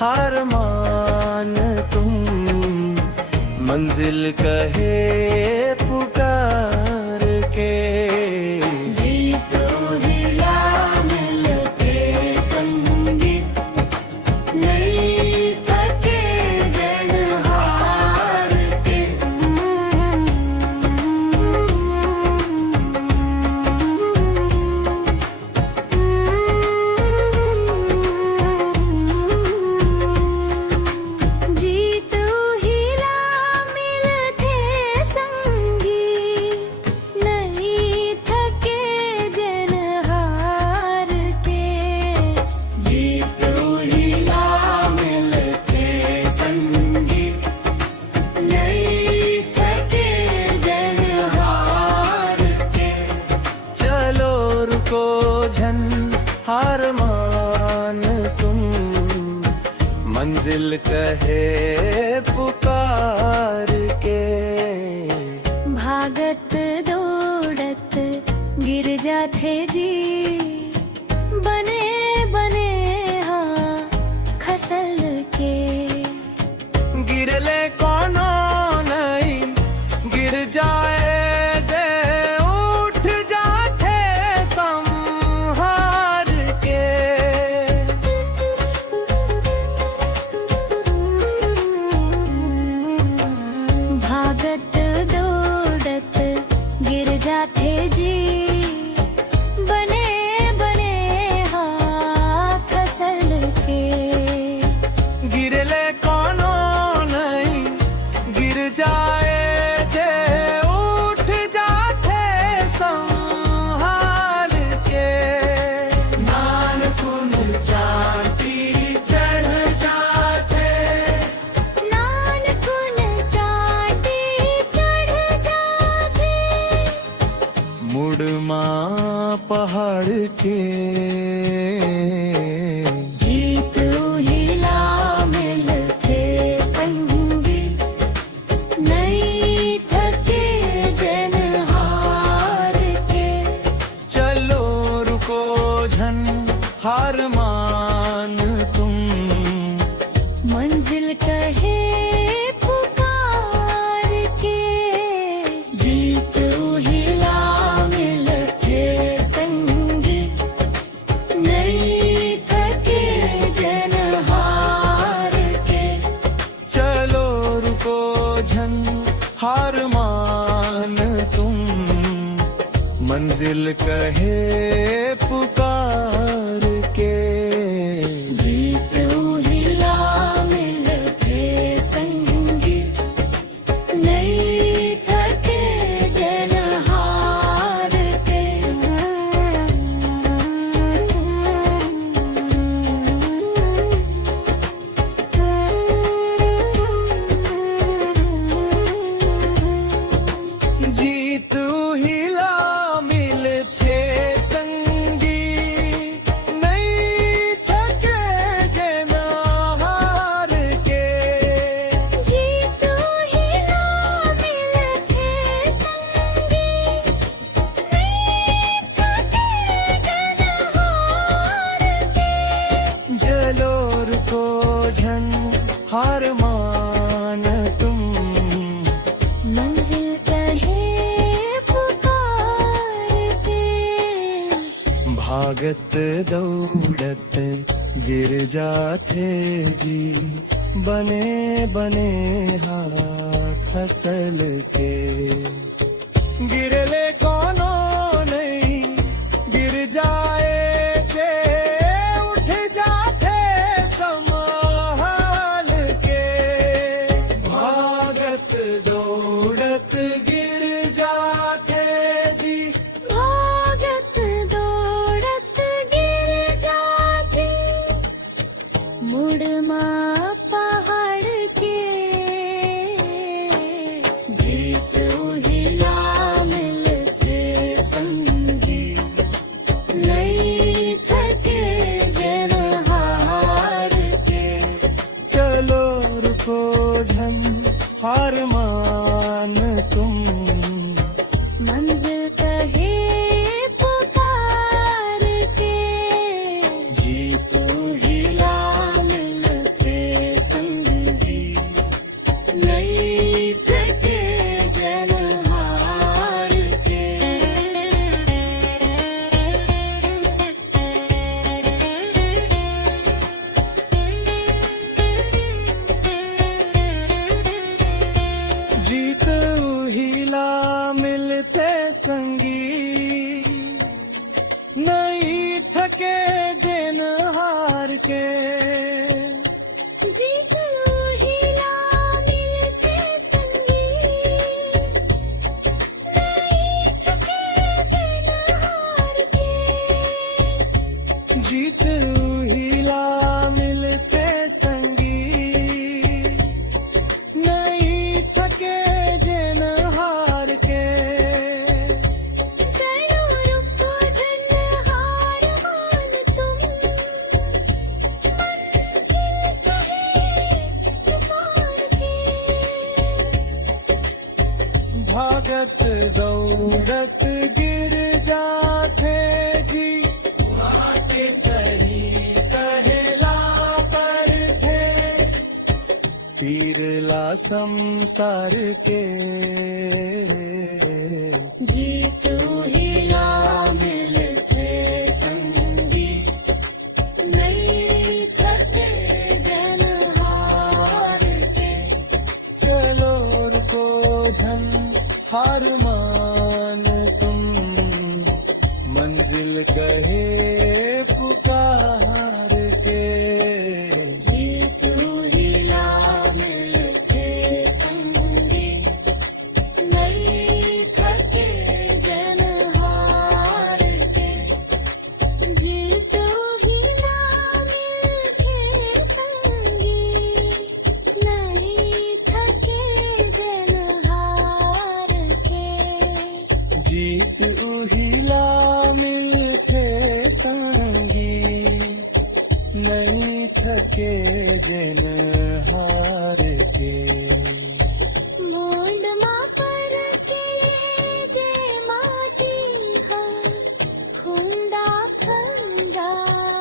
हार मान तुम, मंजिल कहे पुकार के। हार मान तुम, मंजिल कहे पुकार के। भागत दौड़त गिर जाते जी, बने बने हाँ खसल के। गिरले कोनो नहीं गिर जाए, भागत दौड़त गिर जाते जी, बने बने हाँ खसल के। गिरले कोनो नहीं गिर जाए, जे उठ जाते संभाल के। नानकुन चाटी चढ़ जाते, नानकुन चाटी चढ़ जाते। मुड़मा पहाड़ के। जीत हिला मिलते संगी, नहीं थके जन हार के। चलो रुको झन हार मान तुम, मंजिल कहे पुकार के। जीत हिला मिलते संगी, नहीं थके जन हार के। चलो रुको झन हार मान तुम, मंजिल कहे पुकार के। जीत हिला मिलते संगी, नहीं थके जन हार के। जीत हिला मिलते संगी, नहीं थके जन हार के। जीत हिला मिलते संगी, नहीं थके जन हार के। चलो रुको झन हार मान तुम, मंजिल कहे पुकार के। भागत दौड़त गिर जाते जी, बने बने हाथ खसल के। गिरले कोनो नहीं गिर जाए, जे उठ जाते संभाल के। भागत दौड़त गिर जाते जी, भागत दौड़त गिर जाते। मुड़मा पहाड़ के। जीत हिला मिलते संगी, नहीं थके जन हार के। चलो रुको झन हार मान तुम, मंजिल कहे पुकार के। जीत हिला मिलते जीत उहिला मिलते संगी नहीं थके दिन हार के जीत हिला मिलते संगी नहीं थके जिन हार के चलो रुको झन हार मान तुम मंजिल कहे पुकार के भागत दौड़त गिर जाते जी आके सही सहेला पर थे पीरला संसार के जीत उहिला मिलते संगी नहीं थके जन हार के चलो रुको झन हार मान तुम मंजिल कहे पुकार के जीत उहिला मिलते संगी नहीं थके जन हार के जीत उहिला मिलते संगी नहीं थके जन हार के जीत उहिला मिलते संगी नहीं थके जन हार के मोंड मा पर